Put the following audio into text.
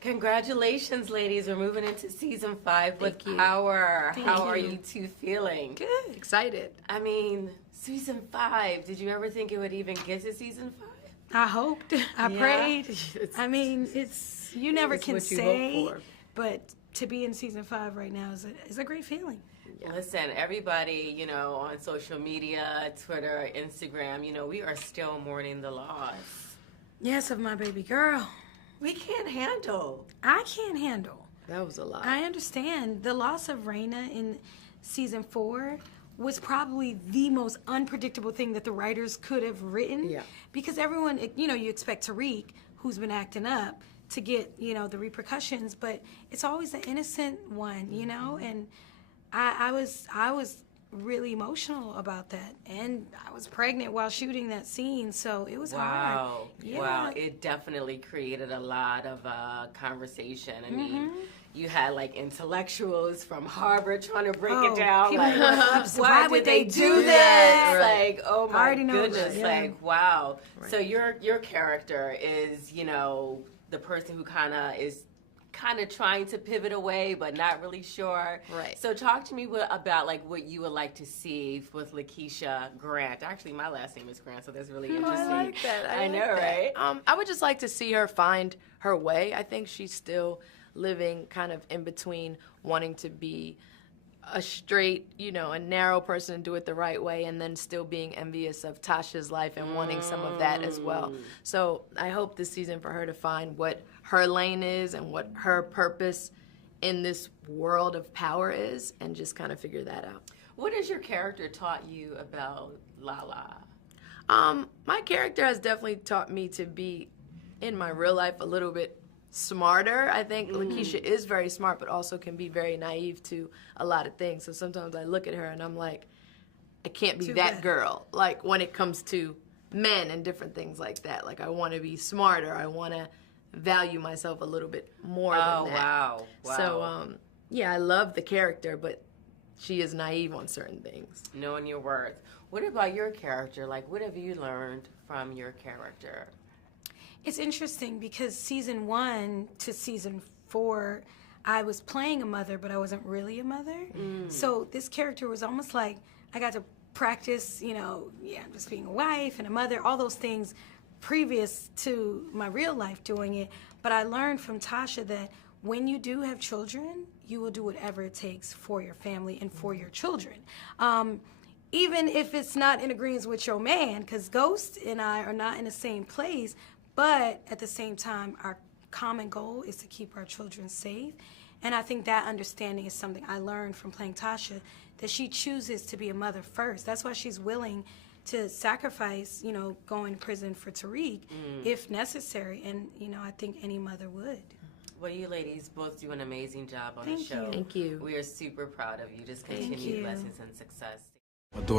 Congratulations, ladies. We're moving into season 5 with Thank you. Power. Thank How are you. you two feeling? Good. Excited. I mean, season 5. Did you ever think it would even get to season 5? I hoped. I Yeah. prayed. I mean, it's you never It's can what you say, hope for. but to be in season 5 right now is a great feeling. Listen, everybody, on social media, Twitter, Instagram, we are still mourning the loss. Yes, of my baby girl. We can't handle. I can't handle. That was a lot. I understand the loss of Raina in season 4 was probably the most unpredictable thing that the writers could have written. Yeah. Because everyone, you expect Tariq, who's been acting up, to get, the repercussions, but it's always the innocent one, and I was really emotional about that. And I was pregnant while shooting that scene, so it was hard. Wow. Yeah. Wow. It definitely created a lot of conversation. I mean, you had like intellectuals from Harvard trying to break it down. people Like, were upset. why Why would they do that? this? Like, oh I my already know goodness. that, yeah. Like, wow. So your character is, the person who kind of trying to pivot away but not really sure. Right. So talk to me about like what you would like to see with Lakeisha Grant. Actually, my last name is Grant, so that's really interesting. I like that. I like know, that. right? I would just like to see her find her way. I think she's still living kind of in between wanting to be a straight, a narrow person and do it the right way, and then still being envious of Tasha's life and wanting some of that as well. So I hope this season for her to find what her lane is and what her purpose in this world of power is, and just kind of figure that out. What has your character taught you about Lala? My character has definitely taught me to be, in my real life, a little bit smarter. I think Lakeisha is very smart, but also can be very naive to a lot of things. So sometimes I look at her and I'm like, I can't be Too that bad. girl. Like when it comes to men and different things like that. Like I want to be smarter. I want to value myself a little bit more than that. Wow. So, yeah, I love the character, but she is naive on certain things. Knowing your worth. What about your character? Like, what have you learned from your character? It's interesting because season 1 to season 4, I was playing a mother, but I wasn't really a mother. So this character was almost like I got to practice, just being a wife and a mother, all those things previous to my real life doing it. But I learned from Tasha that when you do have children, you will do whatever it takes for your family and for your children. Even if it's not in agreement with your man, because Ghost and I are not in the same place, but at the same time, our common goal is to keep our children safe. And I think that understanding is something I learned from playing Tasha, that she chooses to be a mother first. That's why she's willing to sacrifice, going to prison for Tariq if necessary. And, I think any mother would. Well, you ladies both do an amazing job on the Thank show. you. Thank you. We are super proud of you. Just Thank continued you. blessings and success.